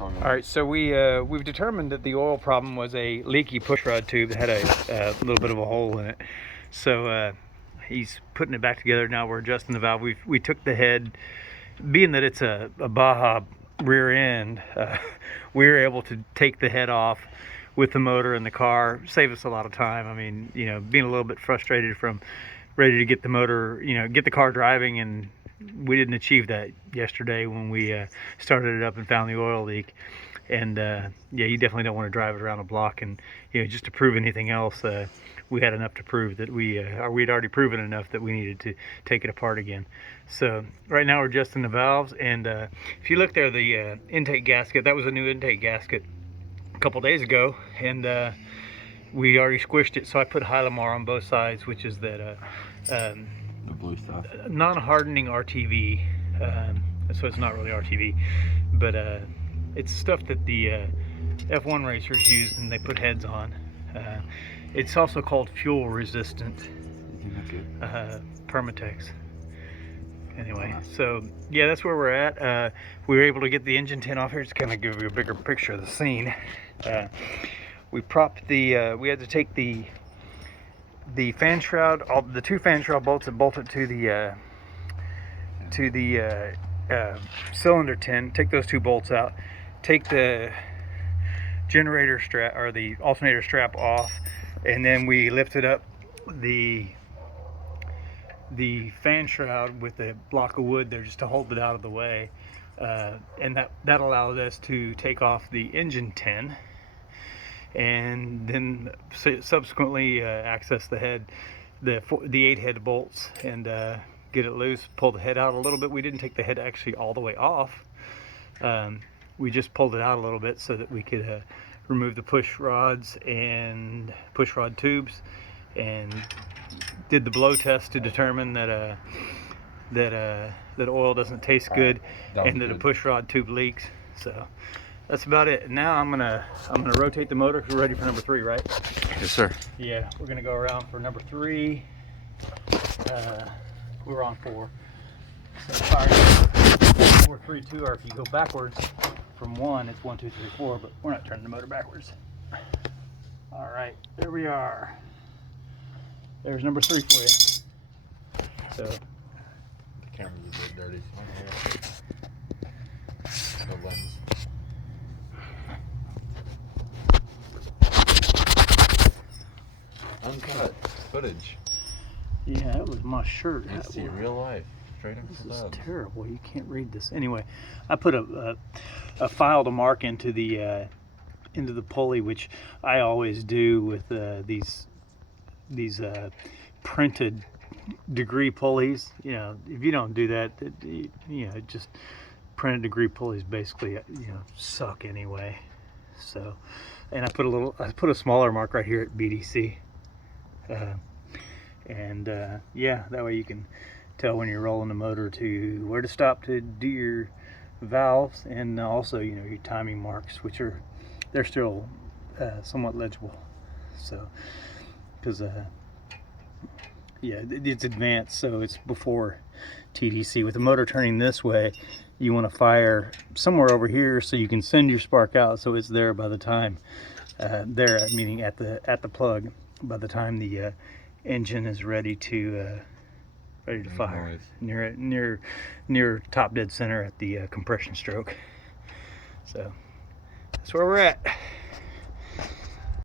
All right, so we've determined that the oil problem was a leaky pushrod tube that had a little bit of a hole in it. So he's putting it back together now. We're adjusting the valve. We took the head, being that it's a Baja rear end, we were able to take the head off with the motor in the car. Save us a lot of time. I mean, you know, being a little bit frustrated from ready to get the motor, you know, get the car driving, and we didn't achieve that yesterday when we started it up and found the oil leak. And yeah, you definitely don't want to drive it around a block. And you know, just to prove anything else, we had enough to prove that we'd already proven enough that we needed to take it apart again. So right now we're adjusting the valves, and if you look there, the intake gasket, that was a new intake gasket a couple days ago, and we already squished it. So I put Hylamar on both sides, which is that the blue stuff, non-hardening RTV. So it's not really RTV, but it's stuff that the F1 racers use and they put heads on. It's also called fuel resistant Permatex. Anyway, so yeah, that's where we're at. We were able to get the engine tin off here. Just kind of give you a bigger picture of the scene. We propped the, we had to take the fan shroud, the two fan shroud bolts that bolted to the cylinder tin. Take those two bolts out. Take the generator strap or the alternator strap off, and then we lifted up the fan shroud with a block of wood there just to hold it out of the way, and that allowed us to take off the engine tin, and then subsequently access the head, the 8 head bolts, and get it loose, pull the head out a little bit. We didn't take the head actually all the way off. We just pulled it out a little bit so that we could remove the push rods and push rod tubes, and did the blow test to determine that that oil doesn't taste good, and that a push rod tube leaks. So that's about it. Now I'm gonna rotate the motor. We're ready for number 3, right? Yes, sir. Yeah, we're gonna go around for number 3. We're on 4. So 4, 3, 2, or if you go backwards from 1, it's 1, 2, 3, 4. But we're not turning the motor backwards. All right, there we are. There's number 3 for you. So The camera's a bit dirty. No lens. Uncut footage. yeah, that was my shirt. You see real life. Straight up This the is dubs. terrible. You can't read this. Anyway, I put a file to mark into the pulley, which I always do with these printed degree pulleys. You know, if you don't do that, you know, just printed degree pulleys basically, you know, suck anyway. So, and I put a smaller mark right here at BDC, and yeah, that way you can tell when you're rolling the motor to where to stop to do your valves, and also, you know, your timing marks, which they're still somewhat legible. So, because yeah, it's advanced, so it's before TDC. With the motor turning this way, you want to fire somewhere over here so you can send your spark out, so it's there by the time meaning at the plug, by the time the engine is ready to fire. Near top dead center at the compression stroke. So that's where we're at.